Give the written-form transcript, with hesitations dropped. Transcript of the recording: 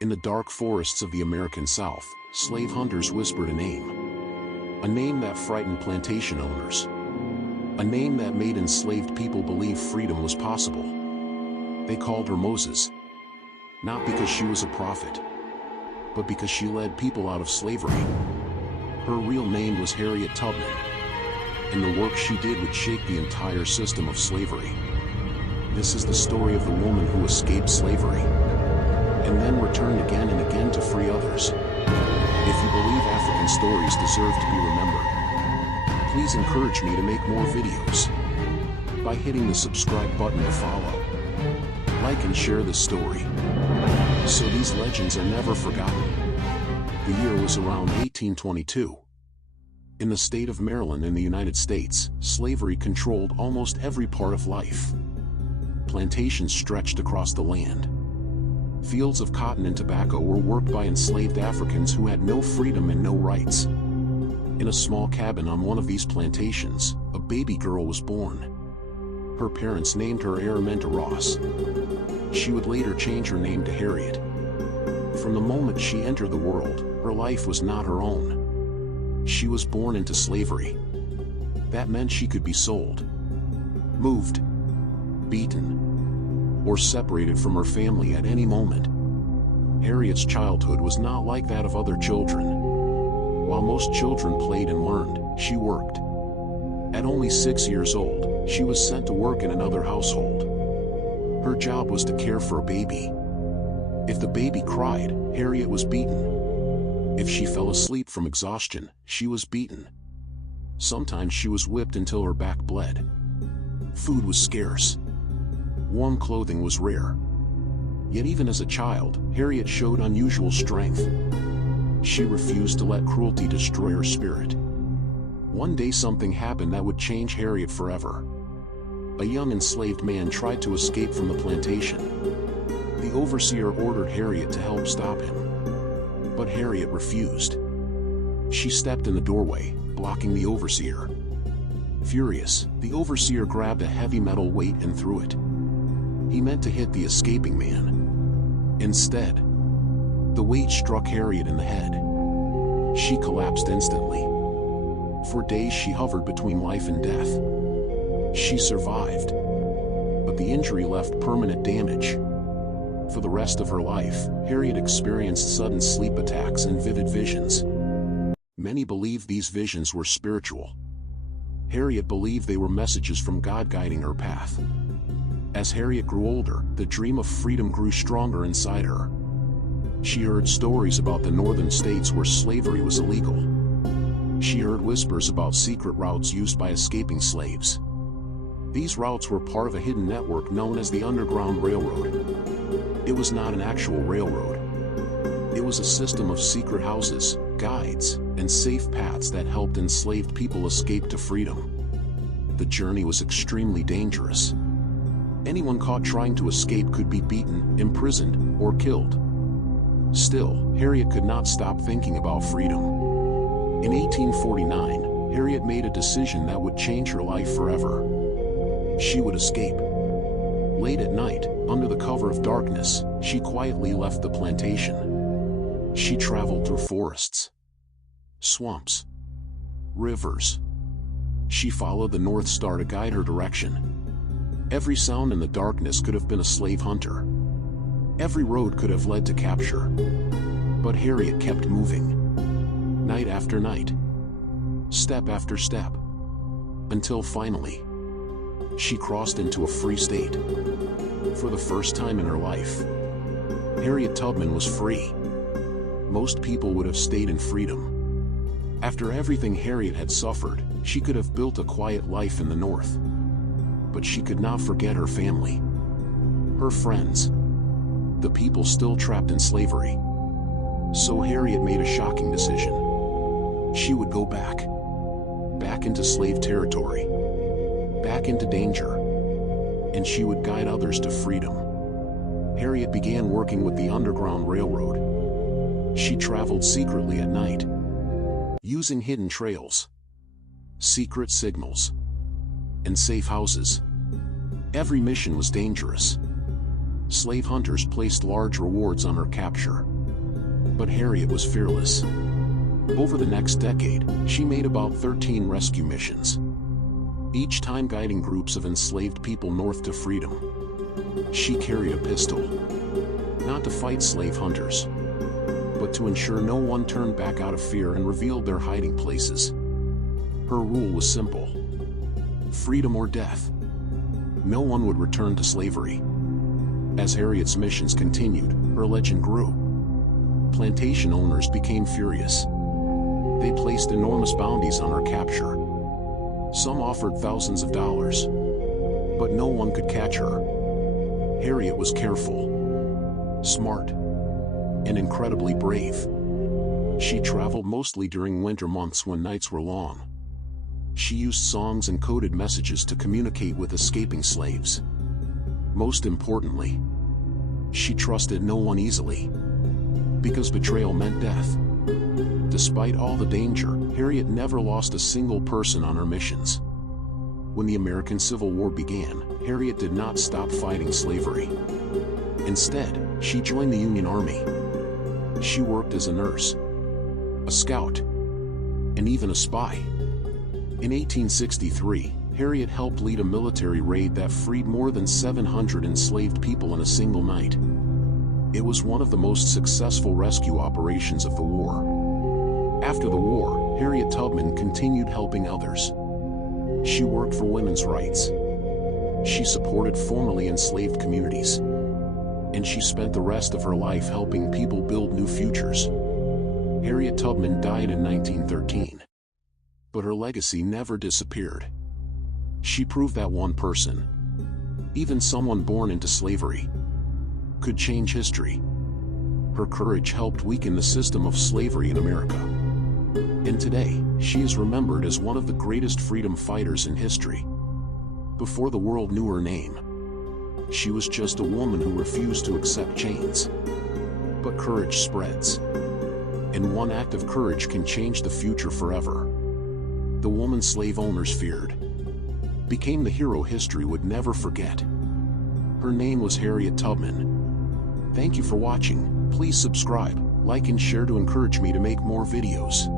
In the dark forests of the American South, slave hunters whispered a name that frightened plantation owners, a name that made enslaved people believe freedom was possible. They called her Moses, not because she was a prophet, but because she led people out of slavery. Her real name was Harriet Tubman, and the work she did would shake the entire system of slavery. This is the story of the woman who escaped slavery, and then returned again and again to free others. If you believe African stories deserve to be remembered, please encourage me to make more videos by hitting the subscribe button to follow, like and share this story, so these legends are never forgotten. The year was around 1822. In the state of Maryland in the United States, slavery controlled almost every part of life. Plantations stretched across the land. Fields of cotton and tobacco were worked by enslaved Africans who had no freedom and no rights. In a small cabin on one of these plantations, a baby girl was born. Her parents named her Araminta Ross. She would later change her name to Harriet. From the moment she entered the world, her life was not her own. She was born into slavery. That meant she could be sold, moved, beaten, or separated from her family at any moment. Harriet's childhood was not like that of other children. While most children played and learned, she worked. At only 6 years old, she was sent to work in another household. Her job was to care for a baby. If the baby cried, Harriet was beaten. If she fell asleep from exhaustion, she was beaten. Sometimes she was whipped until her back bled. Food was scarce. Warm clothing was rare. Yet even as a child, Harriet showed unusual strength. She refused to let cruelty destroy her spirit. One day something happened that would change Harriet forever. A young enslaved man tried to escape from the plantation. The overseer ordered Harriet to help stop him. But Harriet refused. She stepped in the doorway, blocking the overseer. Furious, the overseer grabbed a heavy metal weight and threw it. He meant to hit the escaping man. Instead, the weight struck Harriet in the head. She collapsed instantly. For days she hovered between life and death. She survived, but the injury left permanent damage. For the rest of her life, Harriet experienced sudden sleep attacks and vivid visions. Many believed these visions were spiritual. Harriet believed they were messages from God guiding her path. As Harriet grew older, the dream of freedom grew stronger inside her. She heard stories about the northern states where slavery was illegal. She heard whispers about secret routes used by escaping slaves. These routes were part of a hidden network known as the Underground Railroad. It was not an actual railroad. It was a system of secret houses, guides, and safe paths that helped enslaved people escape to freedom. The journey was extremely dangerous. Anyone caught trying to escape could be beaten, imprisoned, or killed. Still, Harriet could not stop thinking about freedom. In 1849, Harriet made a decision that would change her life forever. She would escape. Late at night, under the cover of darkness, she quietly left the plantation. She traveled through forests, swamps, rivers. She followed the North Star to guide her direction. Every sound in the darkness could have been a slave hunter. Every road could have led to capture. But Harriet kept moving. Night after night. Step after step. Until finally, she crossed into a free state. For the first time in her life, Harriet Tubman was free. Most people would have stayed in freedom. After everything Harriet had suffered, she could have built a quiet life in the North. But she could not forget her family, her friends, the people still trapped in slavery. So Harriet made a shocking decision. She would go back into slave territory, back into danger, and she would guide others to freedom. Harriet began working with the Underground Railroad. She traveled secretly at night, using hidden trails, secret signals, and safe houses. Every mission was dangerous. Slave hunters placed large rewards on her capture. But Harriet was fearless. Over the next decade, she made about 13 rescue missions, each time guiding groups of enslaved people north to freedom. She carried a pistol, not to fight slave hunters, but to ensure no one turned back out of fear and revealed their hiding places. Her rule was simple: freedom or death. No one would return to slavery. As Harriet's missions continued, her legend grew. Plantation owners became furious. They placed enormous bounties on her capture. Some offered thousands of dollars, but no one could catch her. Harriet was careful, smart, and incredibly brave. She traveled mostly during winter months when nights were long. She used songs and coded messages to communicate with escaping slaves. Most importantly, she trusted no one easily, because betrayal meant death. Despite all the danger, Harriet never lost a single person on her missions. When the American Civil War began, Harriet did not stop fighting slavery. Instead, she joined the Union Army. She worked as a nurse, a scout, and even a spy. In 1863, Harriet helped lead a military raid that freed more than 700 enslaved people in a single night. It was one of the most successful rescue operations of the war. After the war, Harriet Tubman continued helping others. She worked for women's rights. She supported formerly enslaved communities. And she spent the rest of her life helping people build new futures. Harriet Tubman died in 1913. But her legacy never disappeared. She proved that one person, even someone born into slavery, could change history. Her courage helped weaken the system of slavery in America. And today, she is remembered as one of the greatest freedom fighters in history. Before the world knew her name, she was just a woman who refused to accept chains. But courage spreads. And one act of courage can change the future forever. The woman slave owners feared became the hero history would never forget. Her name was Harriet Tubman. Thank you for watching. Please subscribe, like and share to encourage me to make more videos.